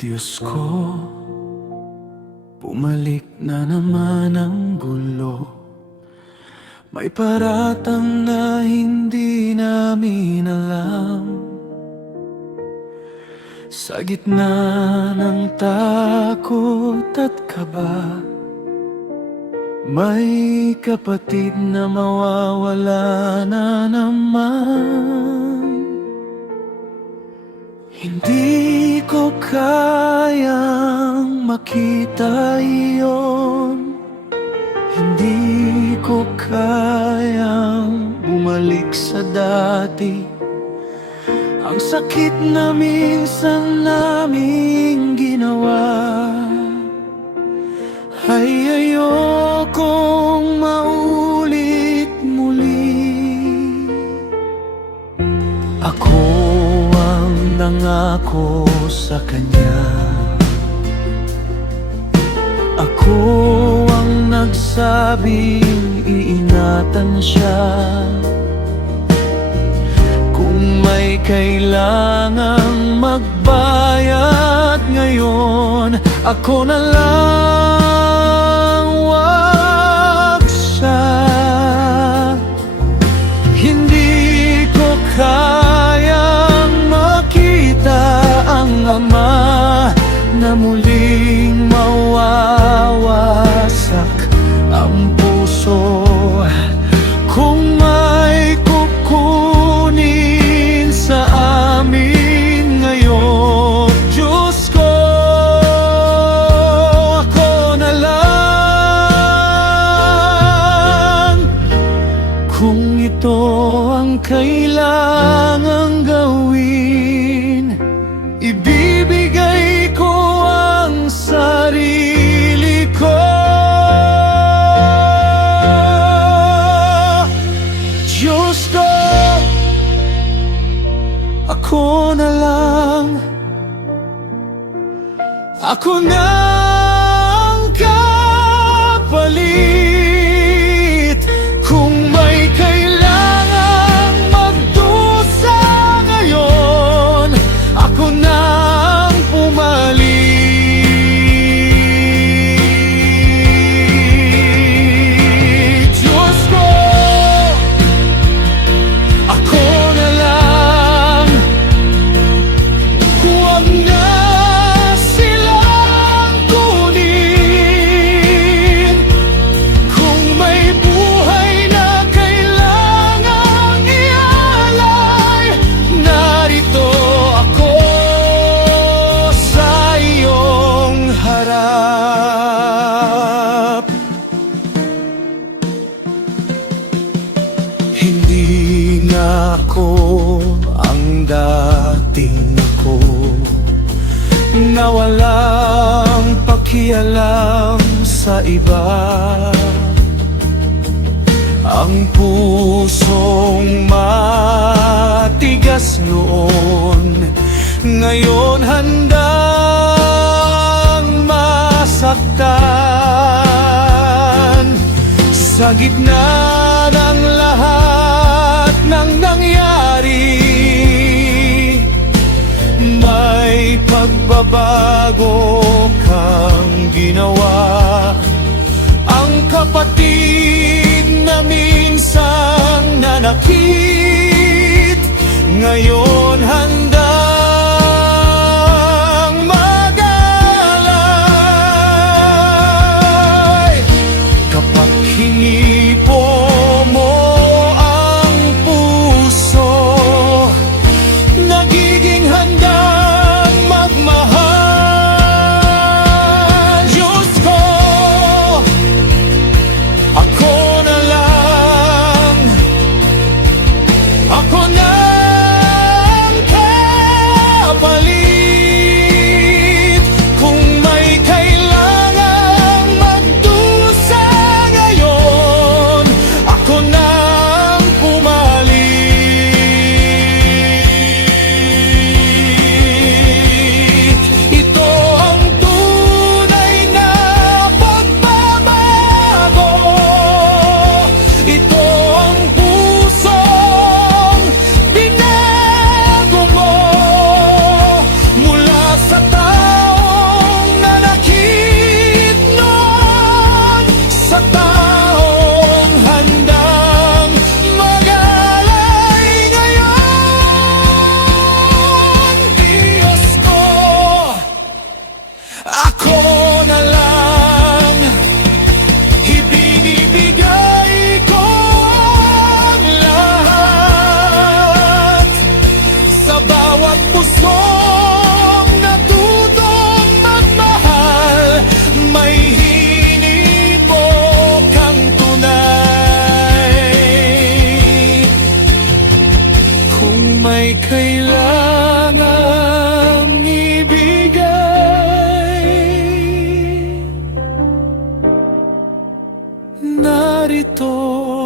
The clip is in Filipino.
Diyos ko, bumalik na naman ang gulo. May paratang na hindi namin alam. Sa gitna ng takot at kaba, may kapatid na mawawala na naman. Hindi ko kayang makita iyon, hindi ko kayang bumalik sa dati. Ang sakit na minsan naming ginawa ay ayokong maulit muli. Ako ang nangako sa kanya, ako ang nagsabing iingatan siya. Kung may kailangang magbayad ngayon, ako na lang, wag siya. Hindi ko kayang makita ang ama na muling mawawasak ang puso. Kung may kukunin sa amin ngayon, Diyos ko, ako na lang. Kung ito ang kailangang gawin, ibibigay ko ang sarili ko. Diyos ko, ako na lang, ako na ang kapalit. Kung may kailangang magdusa ngayon, ako na ang pumalit. Diyos ko, ako na lang, huwag na silang kunin. Kung may buhay na kailangang ialay, narito ako sa iyong harap. Hindi na ako ang dating ako, na walang pakialam sa iba. Ang pusong matigas noon, ngayon handang masaktan. Sa gitna ng lahat ng nangyari, may pagbabago kang ginawa. Ang kapatid na minsan nanakit, ngayon handang magalay. Kapag hinipo mo ang puso, nagiging handang magmahal. Diyos ko, ako na lang, ako na ang narito